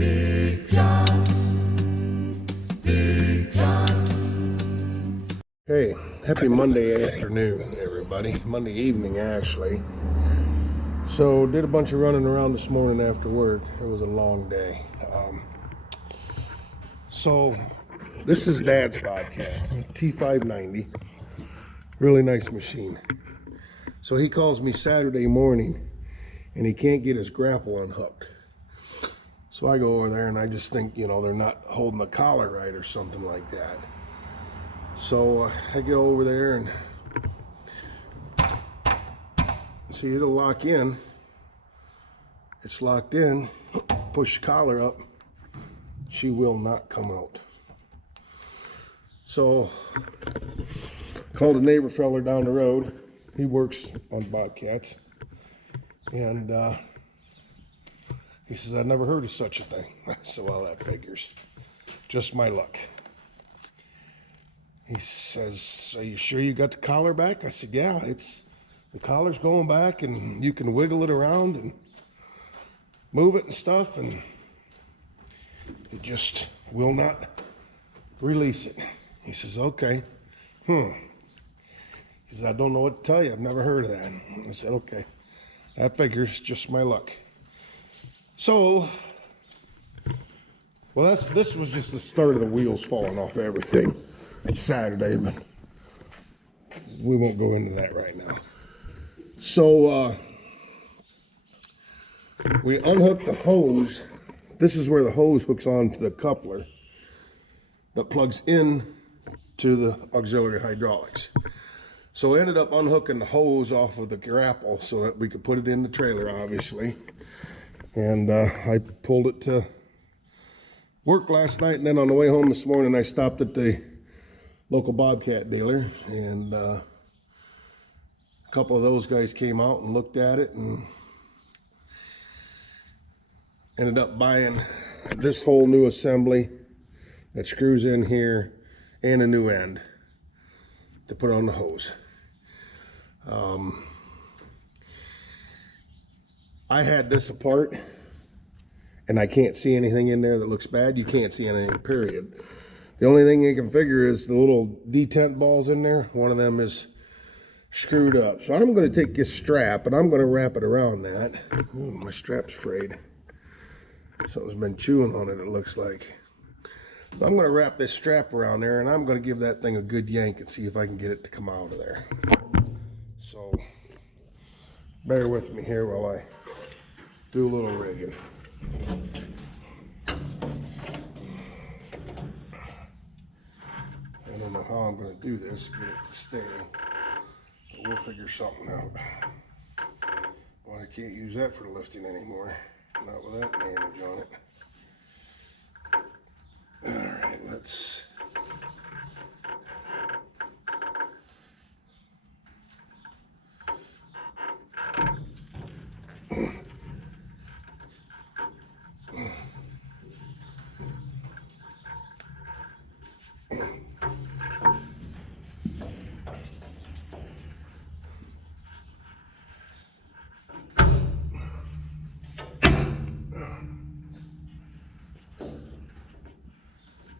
Big John, Big John. Hey, happy Monday afternoon, everybody. Monday evening, actually. So, did a bunch of running around this morning after work. It was a long day. So, this is Dad's bobcat, T590. Really nice machine. So, he calls me Saturday morning, and he can't get his grapple unhooked. So, I go over there, and I just think, they're not holding the collar right or something like that. So, I go over there and see, it'll lock in. It's locked in. Push the collar up. She will not come out. So, called a neighbor feller down the road. He works on bobcats. And he says, I've never heard of such a thing. I said, well, that figures. Just my luck. He says, are you sure you got the collar back? I said, yeah, the collar's going back and you can wiggle it around and move it and stuff, and it just will not release it. He says, okay. He says, I don't know what to tell you. I've never heard of that. I said, okay. That figures, just my luck. So, well, this was just the start of the wheels falling off everything Saturday, but we won't go into that right now. So, we unhooked the hose. This is where the hose hooks on to the coupler that plugs in to the auxiliary hydraulics. So I ended up unhooking the hose off of the grapple so that we could put it in the trailer, obviously. And I pulled it to work last night, and then on the way home this morning I stopped at the local bobcat dealer, and a couple of those guys came out and looked at it and ended up buying this whole new assembly that screws in here and a new end to put on the hose. I had this apart and I can't see anything in there that looks bad. You can't see anything, period. The only thing you can figure is the little detent balls in there. One of them is screwed up. So I'm going to take this strap and I'm going to wrap it around that. Ooh, my strap's frayed. Something's been chewing on it, it looks like. So I'm going to wrap this strap around there, and I'm going to give that thing a good yank and see if I can get it to come out of there. So, bear with me here while I do a little rigging. I don't know how I'm going to do this, get it to stay, but we'll figure something out. Well, I can't use that for lifting anymore. Not with that damage on it. Alright, let's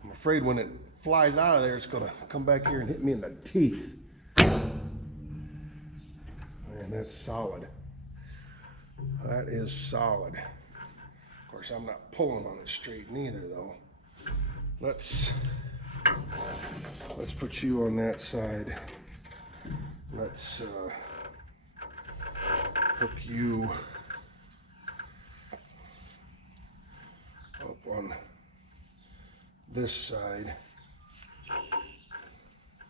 I'm afraid when it flies out of there, it's going to come back here and hit me in the teeth. Man, that's solid. That is solid. Of course, I'm not pulling on it straight neither, though. Let's put you on that side. Let's hook you up on this side.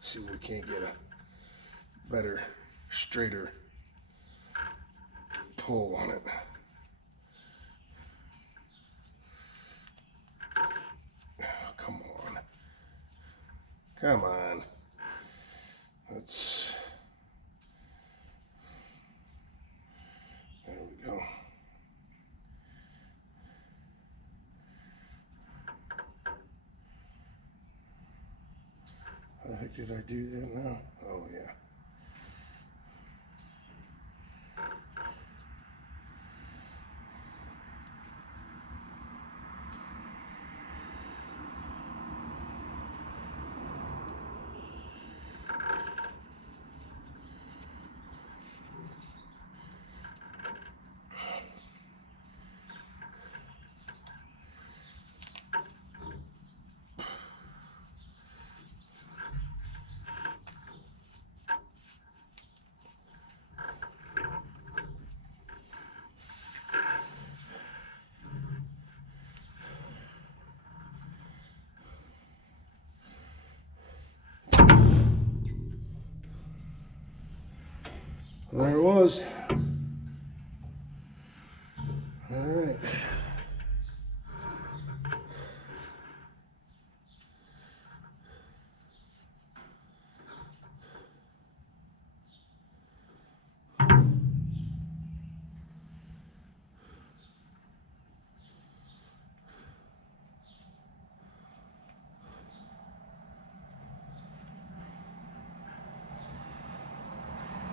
See if we can't get a better, straighter pull on it. Oh, come on. Come on. Let's, there we go. How the heck did I do that now? Oh, yeah.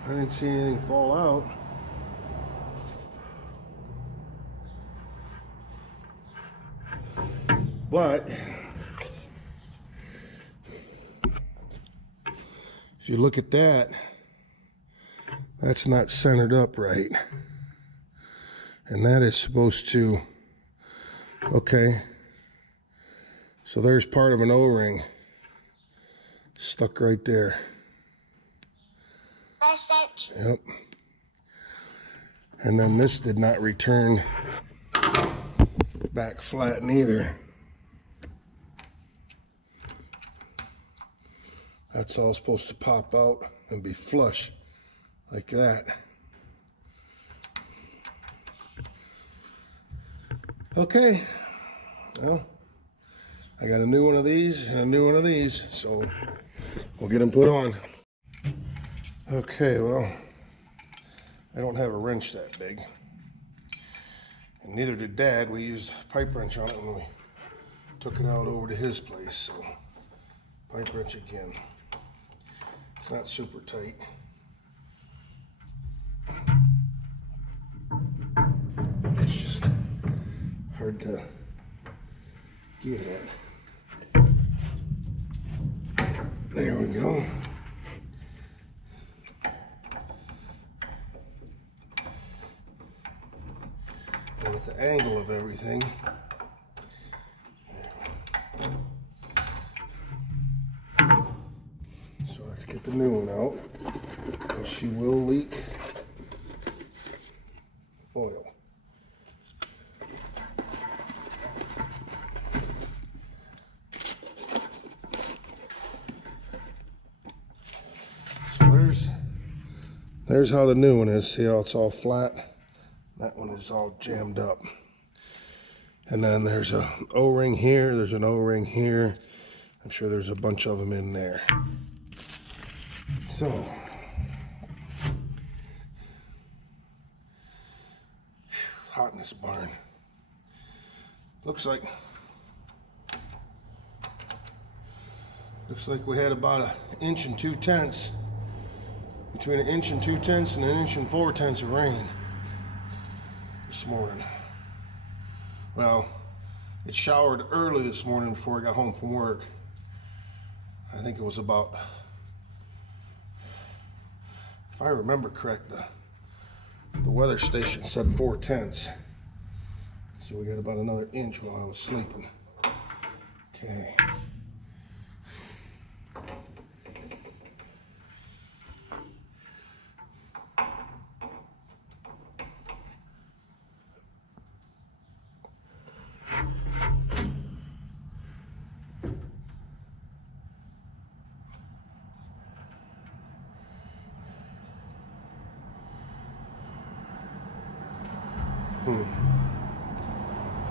I didn't see anything fall out. But if you look at that, that's not centered up right. And that is supposed to, okay. So there's part of an O-ring stuck right there. Yep. And then this did not return back flat neither. That's all supposed to pop out and be flush like that. Okay, well, I got a new one of these and a new one of these, so we'll get them put on. Okay, well, I don't have a wrench that big, and neither did Dad. We used a pipe wrench on it when we took it out over to his place, so pipe wrench again. It's not super tight. It's just hard to get at. There we go. And with the angle of everything, so let's get the new one out. And she will leak oil. So there's how the new one is. See how it's all flat? That one is all jammed up. And then there's a O-ring here, there's an O-ring here. I'm sure there's a bunch of them in there. So, hot in this barn. Looks like we had about 1 2/10 inches, between 1 2/10 inches and 1 4/10 inches of rain this morning. Well, it showered early this morning before I got home from work. I think it was about, if I remember correct, the weather station said 4/10. So we got about another inch while I was sleeping. Okay.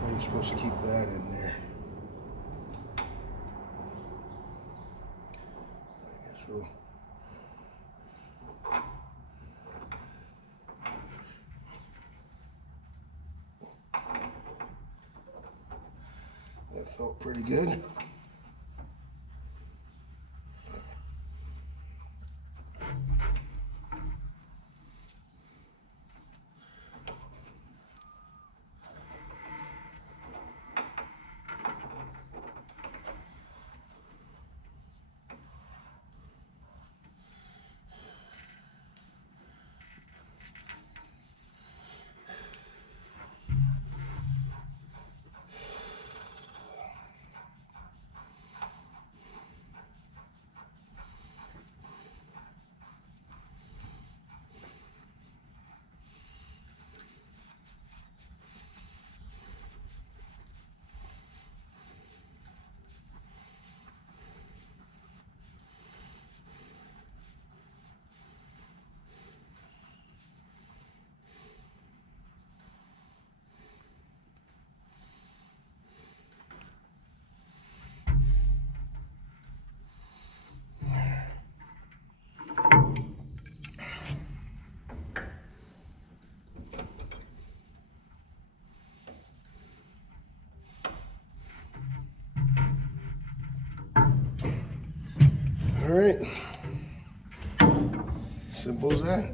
You're supposed to keep that in there. I guess we'll. That felt pretty good. All right, Simple as that.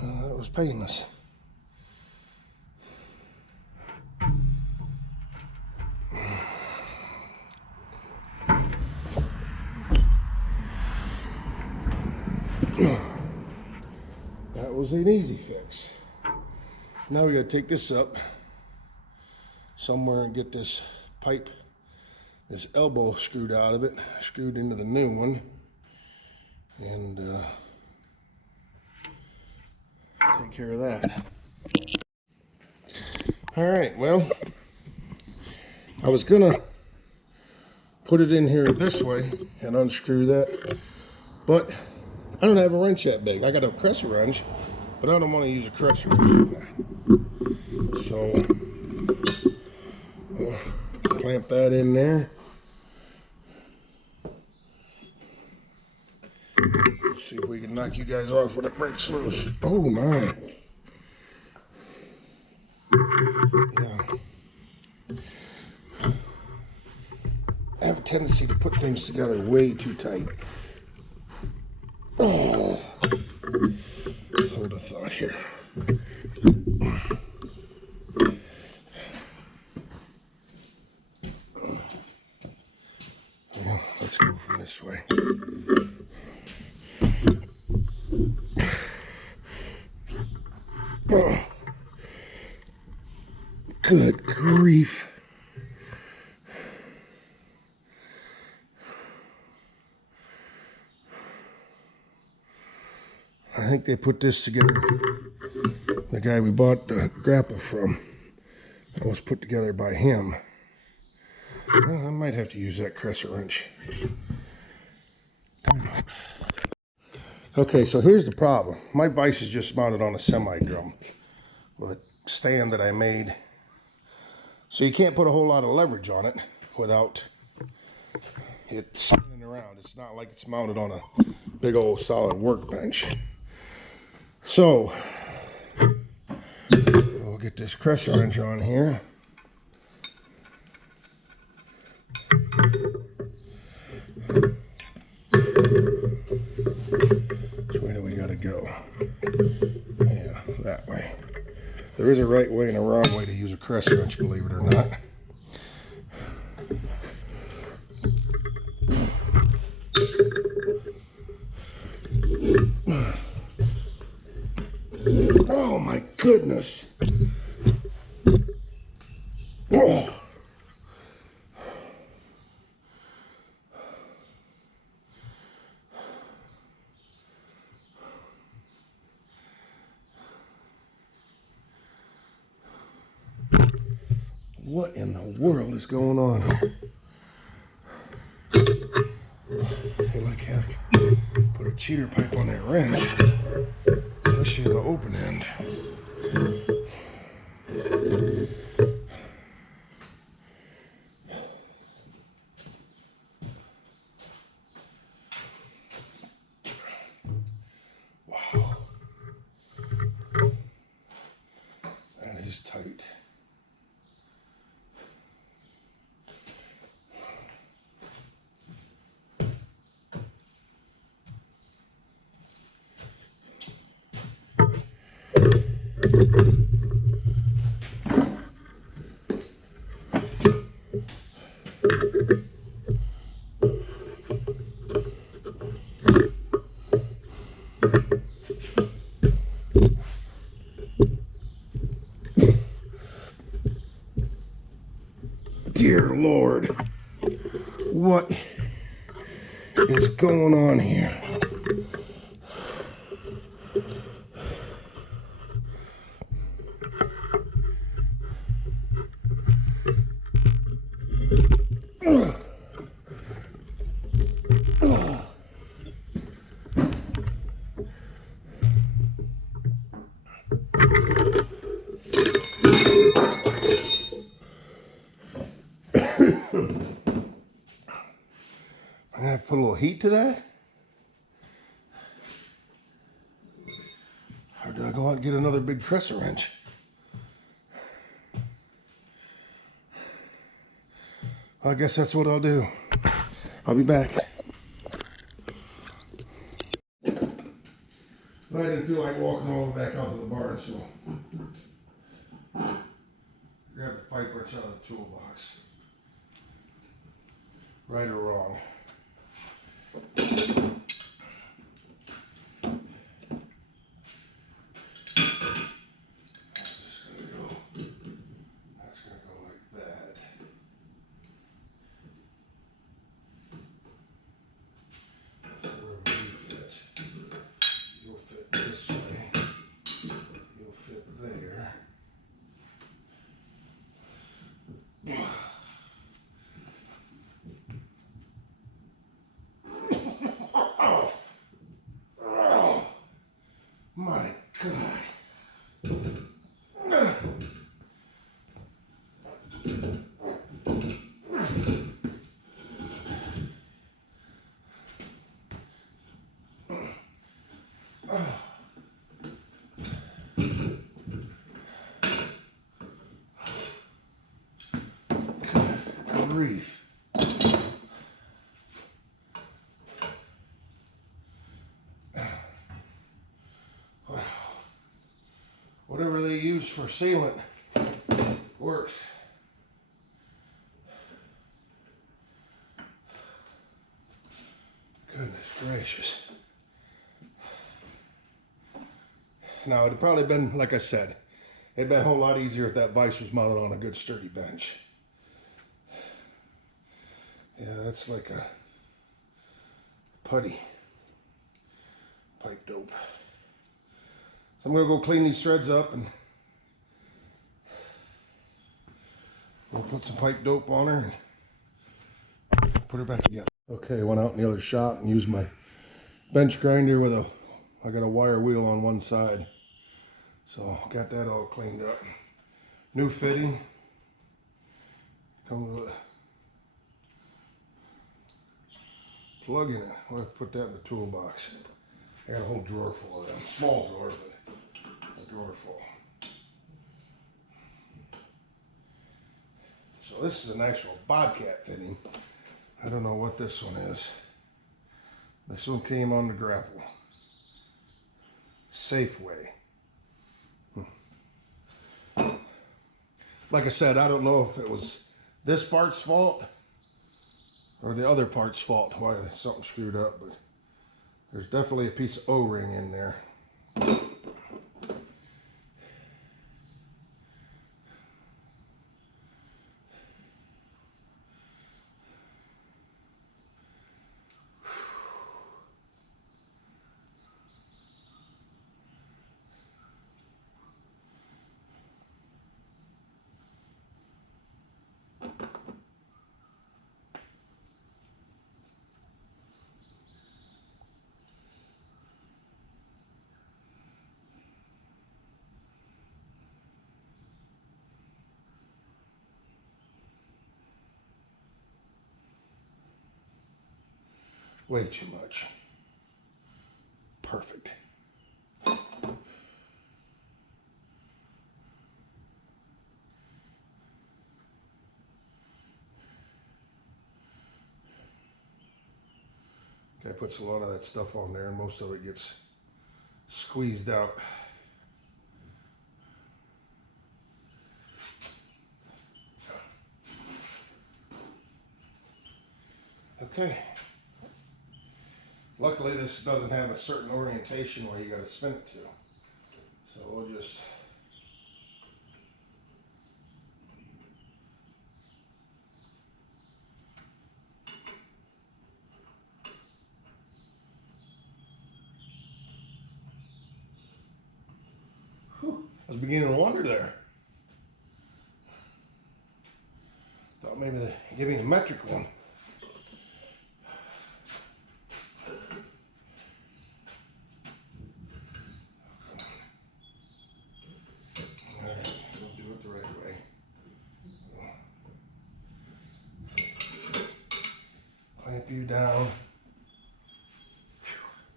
That was painless. That was an easy fix. Now we gotta take this up somewhere and get this pipe, this elbow screwed out of it, screwed into the new one, and take care of that. All right, well, I was gonna put it in here this way and unscrew that, but I don't have a wrench that big. I got a crescent wrench, but I don't want to use a crescent wrench. So I'll clamp that in there. See if we can knock you guys off when it breaks loose. Oh my. Yeah. I have a tendency to put things together way too tight. Oh. Hold a thought here. Yeah, let's go from this way. Oh. Good grief. I think they put this together. The guy we bought the grapple from, that was put together by him. Well, I might have to use that crescent wrench. Okay, so here's the problem. My vise is just mounted on a semi-drum with a stand that I made. So you can't put a whole lot of leverage on it without it spinning around. It's not like it's mounted on a big old solid workbench. So we'll get this crescent wrench on here. Which way do we gotta go? Yeah, that way. There is a right way and a wrong way to use a crescent wrench, believe it or not. Oh my goodness. Oh. What in the world is going on here? Hey, look, heck. Put a cheater pipe on that wrench. Especially the open end. Wow. That is tight. Dear Lord, what is going on here? I have to put a little heat to that? Or do I go out and get another big crescent wrench? I guess that's what I'll do. I'll be back. I didn't feel like walking all the way back out to the barn, so grab the pipe wrench out of the toolbox. Right or wrong. My God. Good grief. Wow. Whatever they use for sealant works. Goodness gracious. Now, it'd probably been, like I said, it'd been a whole lot easier if that vise was mounted on a good sturdy bench. Yeah, that's like a putty pipe dope. So I'm gonna go clean these threads up and we'll put some pipe dope on her and put her back together. Okay, went out in the other shop and used my bench grinder with I got a wire wheel on one side. So got that all cleaned up. New fitting. Comes with a plug in it. I'll have to put that in the toolbox. I got a whole drawer full of them. Small drawer, but a drawer full. So this is an actual bobcat fitting. I don't know what this one is. This one came on the grapple. Safeway. Like I said, I don't know if it was this part's fault or the other part's fault, why something screwed up, but there's definitely a piece of O-ring in there. Way too much. Perfect. Guy puts a lot of that stuff on there and most of it gets squeezed out. Okay. Luckily this doesn't have a certain orientation where you got to spin it to. So we'll just I was beginning to wonder there. Thought maybe they give me a metric one. Alright, we'll do it the right way. Clamp you down.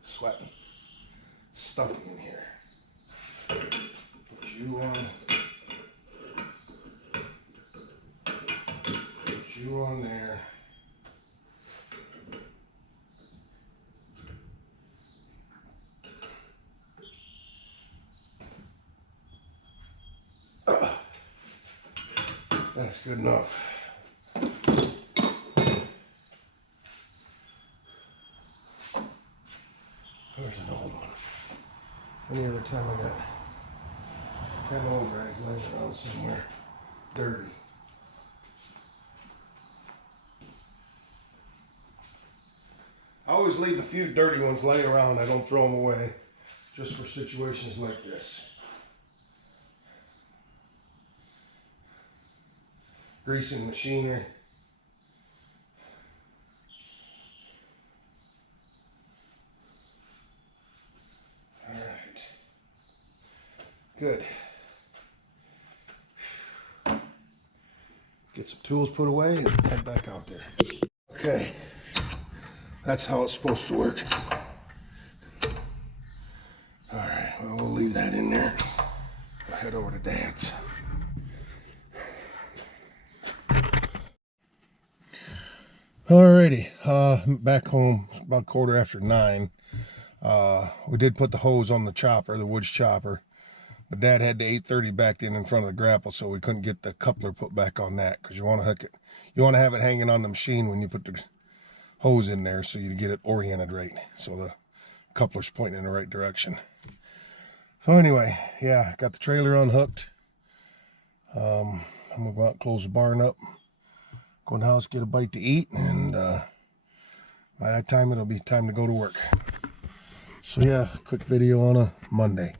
Sweating. Stuffy in here. Put you on. Put you on there. That's good enough. There's an old one. Any other time I got 10 old rags laying around somewhere dirty. I always leave a few dirty ones laying around. I don't throw them away just for situations like this. Greasing machinery. All right. Good. Get some tools put away and head back out there. Okay. That's how it's supposed to work. All right, well, we'll leave that in there. We'll head over to Dad's. Alrighty, back home. It's about 9:15. We did put the hose on the chopper, the woods chopper, but Dad had the 830 backed in front of the grapple, so we couldn't get the coupler put back on that because you want to hook it. You want to have it hanging on the machine when you put the hose in there, so you get it oriented right, so the coupler's pointing in the right direction. So anyway, yeah, got the trailer unhooked. I'm gonna go out and close the barn up, go in the house, get a bite to eat, and by that time it'll be time to go to work. So yeah, quick video on a Monday.